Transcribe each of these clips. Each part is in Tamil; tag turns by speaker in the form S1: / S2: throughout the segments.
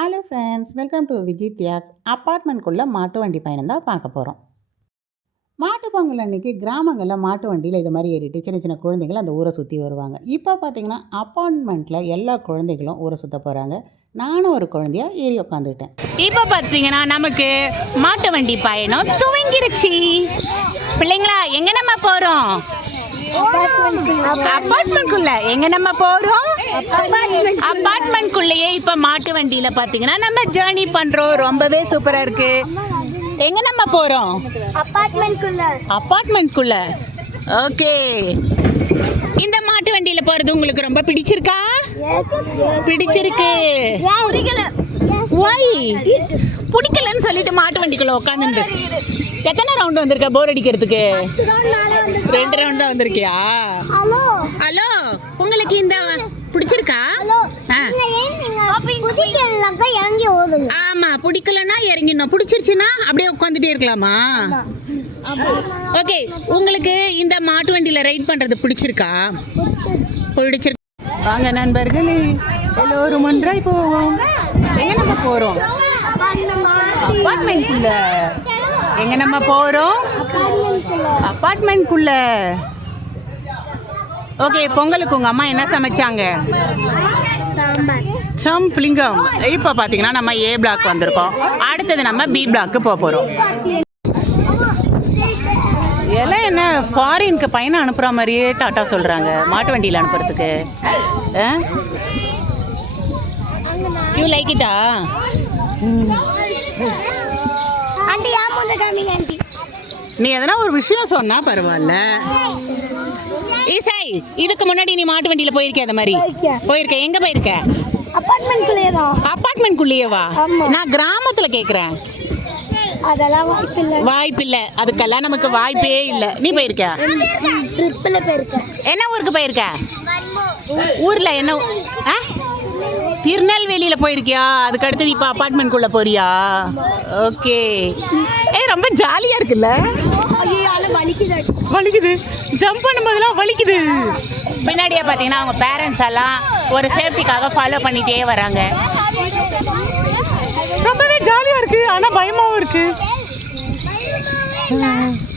S1: Hello friends welcome to Vijay தியாக்ஸ் அப்பார்ட்மெண்ட்குள்ளே மாட்டு வண்டி பயணம் தான் பார்க்க போகிறோம் மாட்டு பொங்கல் அன்னைக்கு கிராமங்களில் மாட்டு வண்டியில் இது மாதிரி ஏறிட்டு சின்ன சின்ன குழந்தைகள் அந்த ஊரை சுற்றி வருவாங்க. இப்போ பார்த்தீங்கன்னா அப்பார்ட்மெண்ட்டில் எல்லா குழந்தைகளும் ஊரை சுற்ற போகிறாங்க நானும் ஒரு குழந்தையா ஏறி உட்காந்துக்கிட்டேன்
S2: இப்போ பார்த்தீங்கன்னா நமக்கு மாட்டு வண்டி பயணம் துவங்கிருச்சு. பிள்ளைங்களா எங்க நம்ம போறோம்? அப்பார்ட்மெண்ட்குள்ள எங்க நம்ம போறோம்? அப்பார்ட்மெண்ட்குள்ளேயே இப்போ மாட்டு வண்டியில பார்த்தீங்கன்னா நம்ம ஜேர்னி பண்றோம். ரொம்பவே சூப்பரா இருக்கு. எங்க நம்ம போறோம்?
S3: அப்பார்ட்மெண்ட்குள்ள.
S2: அப்பார்ட்மெண்ட்குள்ள. ஓகே. இந்த மாட்டு வண்டியில போறது உங்களுக்கு ரொம்ப பிடிச்சிருக்கா? பிடிச்சிருக்கு. ஒய் பிடிக்கலன்னு சொல்லிட்டு மாட்டு வண்டிக்குள்ள உட்காந்துட்டு எத்தனை ரவுண்ட் வந்திருக்க போர் அடிக்கிறதுக்கு? ரெண்டு ரவுண்ட் தான் வந்திருக்கியா?
S3: ஹலோ
S2: உங்களுக்கு இந்த பிடிச்சிருக்கா? ஆமா பிடிக்கலன்னா இறங்கிடணும். பிடிச்சிருச்சுன்னா அப்படியே உட்காந்துட்டே இருக்கலாமா? ஓகே உங்களுக்கு இந்த மாட்டு வண்டியில ரைட் பண்றது பிடிச்சிருக்கா? பிடிச்சிருக்கு. வாங்க நண்பர்களே. எல்லோரும் ஒன்றாய் போவோம். எங்க நம்ம போறோம்? அப்பார்ட்மெண்ட்குள்ள எங்க நம்ம போறோம்? அப்பார்ட்மெண்ட்குள்ள ஓகே பொங்கலுக்கு உங்க அம்மா என்ன சமைச்சாங்க?
S3: சாம்பார்.
S2: சம்பிளிங்கம். இப்போ பார்த்தீங்கன்னா நம்ம ஏ பிளாக் வந்திருக்கோம். அடுத்தது நம்ம பி பிளாக்கு போக போகிறோம் எல்லாம் என்ன? ஃபாரினுக்கு பையனை அனுப்புகிற மாதிரியே டாட்டா சொல்கிறாங்க மாட்டு வண்டியில் அனுப்புறதுக்கு. யூ லைக் இட்டா நீ எதனா ஒரு விஷயம் சொன்னா பரவாயில்ல. ஈசாய் இதுக்கு முன்னாடி நீ மாட்டு வண்டியில் போயிருக்க அந்த மாதிரி. போயிருக்க எங்கே போயிருக்க?
S3: அப்பார்ட்மெண்ட்குள்ளேயே தான்.
S2: நான் கிராமத்தில் கேட்குறேன்
S3: அதெல்லாம் வாய்ப்பு இல்லை.
S2: வாய்ப்பில்லை. அதுக்கெல்லாம் நமக்கு வாய்ப்பே இல்லை. நீ போயிருக்க
S3: ட்ரிப்பில்
S2: என்ன ஊருக்கு போயிருக்க? ஊர்ல என்ன ஆ? திருநெல்வேலியில போயிருக்கியா? அதுக்கு அடுத்தது இப்போ அப்பார்ட்மெண்ட்குள்ள போறியா? ஓகே ஏய் ரொம்ப ஜாலியா இருக்குல்ல?
S3: ஆனால் வலிக்குது.
S2: வலிக்குது ஜம்ப் பண்ணும்போதெல்லாம் வலிக்குது. பின்னாடியே பார்த்தீங்கன்னா அவங்க பேரண்ட்ஸ் எல்லாம் ஒரு சேஃப்டிக்காக ஃபாலோ பண்ணிட்டே வராங்க. ரொம்பவே ஜாலியா இருக்கு. ஆனா பயமாவும் இருக்கு.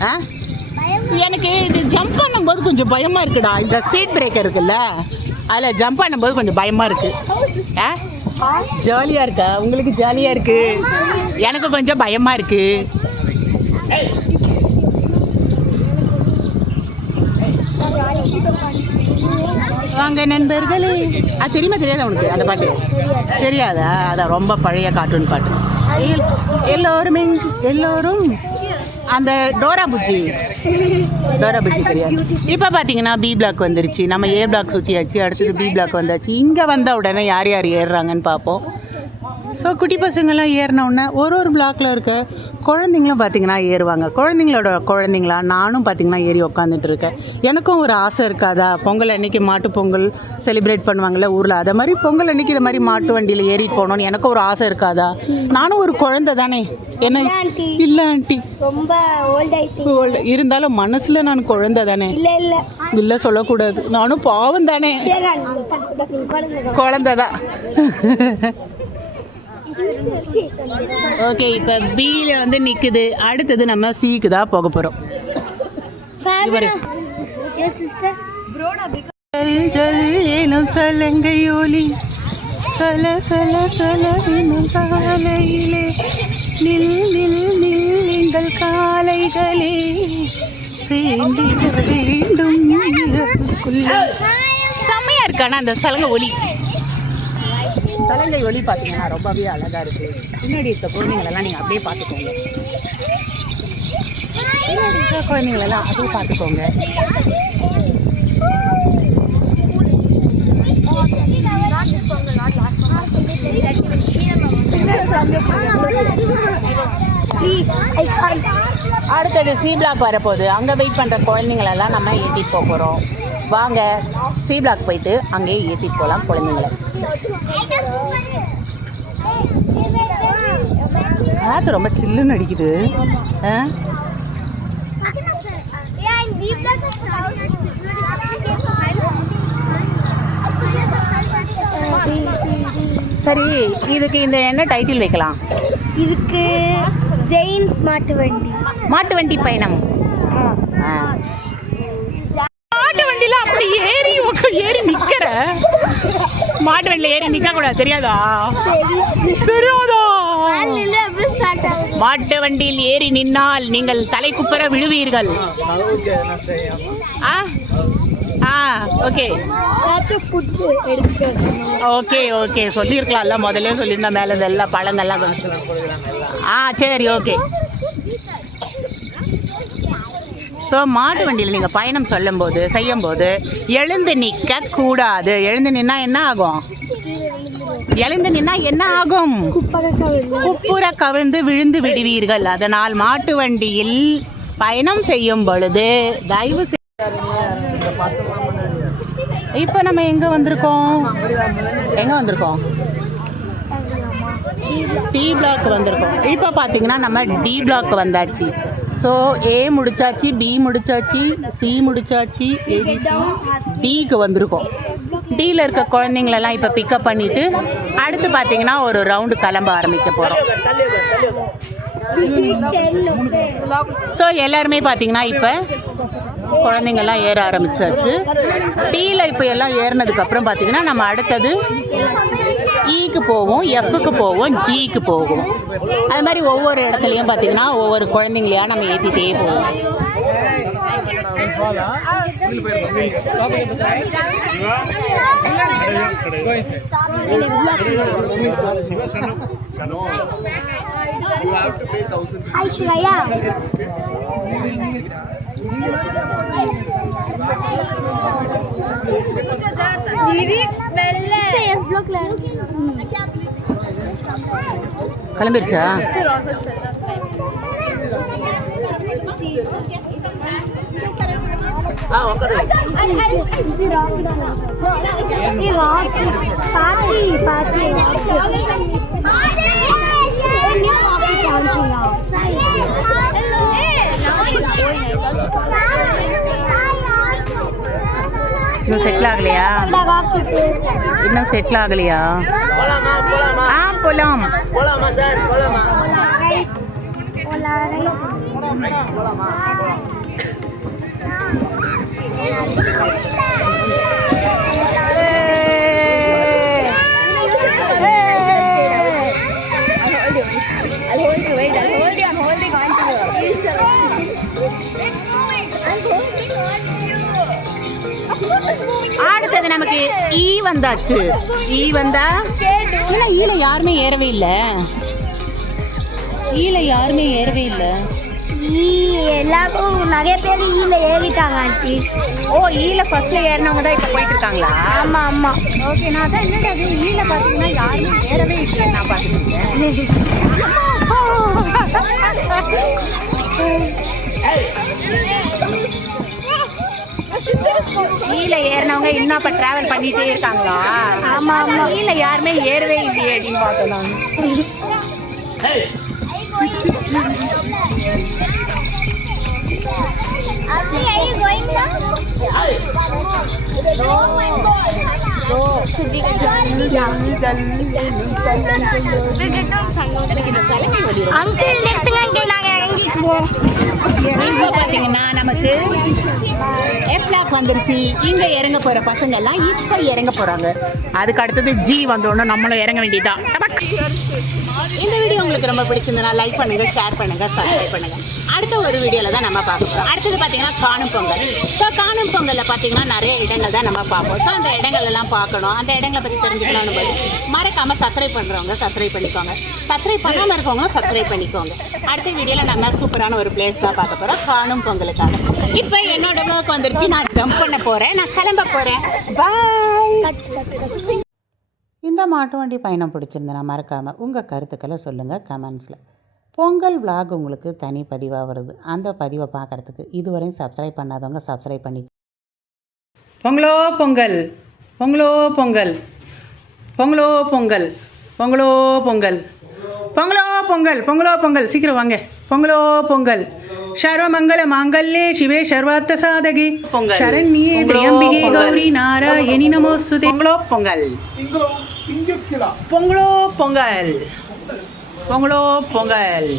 S2: ஆ? எனக்கு இது ஜம்ப் பண்ணும்போது கொஞ்சம் பயமா இருக்குடா. இந்த ஸ்பீட் பிரேக்கர் இருக்குல்ல? அதில் ஜம்ப் பண்ணும்போது கொஞ்சம் பயமாக இருக்குது ஆ? ஜாலியாக இருக்கா? உங்களுக்கு ஜாலியாக இருக்குது எனக்கு கொஞ்சம் பயமாக இருக்குது வாங்க நண்பர்களே. அது தெரியுமா தெரியாதா உனக்கு? அந்த பாட்டு. தெரியாதா? அதான் ரொம்ப பழைய கார்ட்டூன் பாட்டு. எல்லோருமே எல்லோரும் அந்த டோரா புஜ்ஜி. புஜ்ஜி தெரியாது இப்போ பார்த்தீங்கன்னா பி பிளாக் வந்துருச்சு. நம்ம ஏ பிளாக் சுற்றியாச்சு அடுத்தது பி பிளாக் வந்தாச்சு. இங்கே வந்த உடனே யார் யார் ஏறுறாங்கன்னு பார்ப்போம் ஸோ குட்டி பசங்கள்லாம் ஏறின உடனே ஒரு ஒரு பிளாக்ல இருக்க குழந்தைங்களும் பார்த்தீங்கன்னா ஏறுவாங்க. குழந்தைங்களோட குழந்தைங்களா நானும் பார்த்தீங்கன்னா ஏறி உட்காந்துட்டு இருக்கேன் எனக்கும் ஒரு ஆசை இருக்காதா? பொங்கல் அன்னைக்கு மாட்டு பொங்கல் செலிப்ரேட் பண்ணுவாங்கல்ல ஊரில். அதை மாதிரி பொங்கல் அன்னைக்கு இது மாதிரி மாட்டு வண்டியில் ஏறிட்டு போகணும்னு எனக்கும் ஒரு ஆசை இருக்காதா? நானும் ஒரு குழந்தை தானே. என்ன. இல்லை ஆண்டி.
S3: ரொம்ப ஓல்ட்
S2: இருந்தாலும் மனசில் நான் குழந்தை தானே.
S3: இல்லை இல்லை.
S2: இல்லை சொல்லக்கூடாது. நானும் பாவம் தானே.
S3: குழந்தை
S2: தான். ஓகே இப்போ பியில் வந்து நிற்குது அடுத்தது நம்ம சிக்கு தான் போக போகிறோம் இவரு.
S3: சிஸ்டர்
S2: ஏனும் சலங்கை ஒலி சல சல சல காலையிலே நில் நில் நில் எங்கள் காலைகளே சேர்ந்திட வேண்டும் இரவுக்குள்ளே. செம்மையா இருக்கானா அந்த சலங்கை ஒலி கலங்கை ஒளி பார்த்தீங்கன்னா ரொம்பவே அழகாக இருக்குது பின்னாடி இருக்க குழந்தைங்களெல்லாம் நீங்கள் அப்படியே பார்த்துக்கோங்க. பின்னாடி இருக்க குழந்தைங்களெல்லாம் அப்படியே பார்த்துக்கோங்க. அடுத்தது சி பிளாக் வரப்போகுது. அங்கே வெயிட் பண்ணுற குழந்தைங்களெல்லாம் நம்ம ஏற்றிட்டு போக போகிறோம் வாங்க. சி பிளாக் போயிட்டு அங்கேயே ஏற்றிட்டு போகலாம் குழந்தைங்கள. காற்று ரொம்ப சில்லுன்னு அடிக்குது. ஆ? சரி இதுக்கு இந்த என்ன டைட்டில் வைக்கலாம்?
S3: இதுக்கு ஜெயின்ஸ் மாட்டு வண்டி.
S2: மாட்டு வண்டி பயணம்.
S3: ஆ
S2: ஆ. மாட்டு வண்டியில அப்படி ஏறி உக்க ஏறி நிக்கிற மாட்டு வண்டியில ஏறி நிக்க கூடாது தெரியாதா? தெரியாதா? மாட்டு வண்டியில் ஏறி நின்னால் நீங்கள் தலை குப்புற விழுவீர்கள். ஆ? ஆ ஓகே. Okay okay. சொல்லியிருக்கலாம்ல முதல்ல சொல்லியிருந்தா மேலே இதெல்லாம் பழங்கள்லாம் ஆ சரி ஓகே. ஸோ மாட்டு வண்டியில் நீங்கள் பயணம் சொல்லும்போது செய்யும்போது எழுந்து நிற்க கூடாது எழுந்து நின்னா என்ன ஆகும்? எழுந்து நின்னா என்ன ஆகும்? குப்புற கவிழ்ந்து விழுந்து விடுவீர்கள். அதனால் மாட்டு வண்டியில் பயணம் செய்யும் பொழுது தயவு இப்போ நம்ம எங்கே வந்திருக்கோம்? எங்கே வந்திருக்கோம்? டி பிளாக் வந்திருக்கோம். இப்போ பார்த்தீங்கன்னா நம்ம டி பிளாக் வந்தாச்சு. ஸோ ஏ முடிச்சாச்சு பி முடிச்சாச்சு சி முடிச்சாச்சு ஏபிசி டிக்கு வந்திருக்கோம். டியில் இருக்க குழந்தைங்களெல்லாம் இப்போ பிக்கப் பண்ணிவிட்டு அடுத்து பார்த்தீங்கன்னா ஒரு ரவுண்டு கிளம்ப ஆரம்பிக்க போகிறோம் ஸோ எல்லாருமே பார்த்தீங்கன்னா இப்போ குழந்தைங்கள்லாம் ஏற ஆரம்பிச்சாச்சு. டீயில் இப்போ எல்லாம் ஏறினதுக்கப்புறம் பார்த்தீங்கன்னா நம்ம அடுத்தது ஈக்கு போவோம் எஃப்க்கு போவோம் ஜிக்கு போவோம். அது மாதிரி ஒவ்வொரு இடத்துலையும் பார்த்தீங்கன்னா ஒவ்வொரு குழந்தைங்களையா நம்ம ஏற்றிட்டே போவோம்.
S3: ஹாய் ஸ்ரேயா
S2: கிளம்பிருச்சா
S3: பாட்டி பாட்டி
S2: இன்னும் செட்டில் ஆகலையா? இன்னும் செட்டில் ஆகலையா? ஆ போலாம் போலாமா. அடுத்தது நமக்கு ஈ வந்தாச்சு. ஈ வந்தா இல்லை ஈல யாருமே ஏறவே இல்லை. ஈல யாருமே ஏறவே இல்லை.
S3: எல்லாரும் நிறைய பேர் ஈல ஏறிட்டாங்க ஆண்டி.
S2: ஓ ஈல ஃபர்ஸ்ட்ல ஏறினவங்க தான் இப்போ போயிட்டு இருக்காங்களா
S3: ஆமா ஆமா.
S2: ஓகே நான் தான் என்னடா அது ஈல பார்த்தீங்கன்னா யாருமே ஏறவே இல்லை நான் பார்த்துருக்கேன் ஈல ஏறினவங்க இன்னும் இப்போ ட்ராவல் பண்ணிட்டே இருக்காங்களா?
S3: ஆமா ஆமா.
S2: ஈல யாருமே ஏறவே இல்லையே அப்படின்னு பார்த்தோம்.
S3: அங்கிள் நிறுத்துங்க அங்கிள். நாங்க இறங்கிக்குவோம்
S2: இப்போ பார்த்தீங்கன்னா நமக்கு எஃப்ளாக் வந்துருச்சு. இங்கே இறங்க போகிற பசங்க எல்லாம் இப்போ இறங்க போகிறாங்க அதுக்கு அடுத்தது ஜி வந்தோடனே நம்மளும் இறங்க வேண்டியதுதான். இந்த வீடியோ உங்களுக்கு ரொம்ப பிடிச்சிருந்தனா லைக் பண்ணுங்க ஷேர் பண்ணுங்க சப்ஸ்கிரைப் பண்ணுங்க. அடுத்த ஒரு வீடியோவில் தான் நம்ம பார்க்க அடுத்தது பார்த்தீங்கன்னா காணும் பொங்கல். ஸோ காணும் பொங்கலில் பார்த்தீங்கன்னா நிறைய இடங்கள் தான் நம்ம பார்ப்போம். ஸோ அந்த இடங்கள் எல்லாம் பார்க்கணும். அந்த இடங்களை பற்றி தெரிஞ்சுக்கணும் போது மறக்காம சப்ஸ்கிரைப் பண்ணுறவங்க சப்ஸ்கிரைப் பண்ணிக்கோங்க. சப்ஸ்கிரைப் பண்ணாமல் இருக்கவங்க சப்ஸ்கிரைப் பண்ணிக்கோங்க. அடுத்த வீடியோவில் நம்ம சூப்பரான ஒரு பிளேஸ் தான் பார்க்க போகிறோம் காணும் பொங்கலுக்காக. இப்போ என்னோட நோக்கு வந்துருச்சு. நான் ஜம்ப் பண்ண போகிறேன் நான் கிளம்ப போகிறேன் பாய்
S1: இந்த மாட்டு வண்டி பயணம் பிடிச்சிருந்தனா மறக்காமல் உங்கள் கருத்துக்களை சொல்லுங்கள் கமெண்ட்ஸில். பொங்கல் vlog உங்களுக்கு தனி பதிவாக வருது. அந்த பதிவை பார்க்குறதுக்கு இதுவரையும் சப்ஸ்கிரைப் பண்ணாதவங்க சப்ஸ்கிரைப் பண்ணி
S2: பொங்கலோ பொங்கல். பொங்கலோ பொங்கல். பொங்கலோ பொங்கல். பொங்கலோ பொங்கல். பொங்கலோ பொங்கல். பொங்கலோ பொங்கல். சீக்கிரம் வாங்க. பொங்கலோ பொங்கல். சர்வமங்கல மாங்கல்யே சிவே சர்வார்த்த சாதகி. பொங்கல். சரண்யே திரியம்பிகே கௌரி நாராயணி நமோஸ்துதே பொங்கலோ பொங்கல். பொங்கலோ பொங்கல். பொங்கலோ பொங்கல்.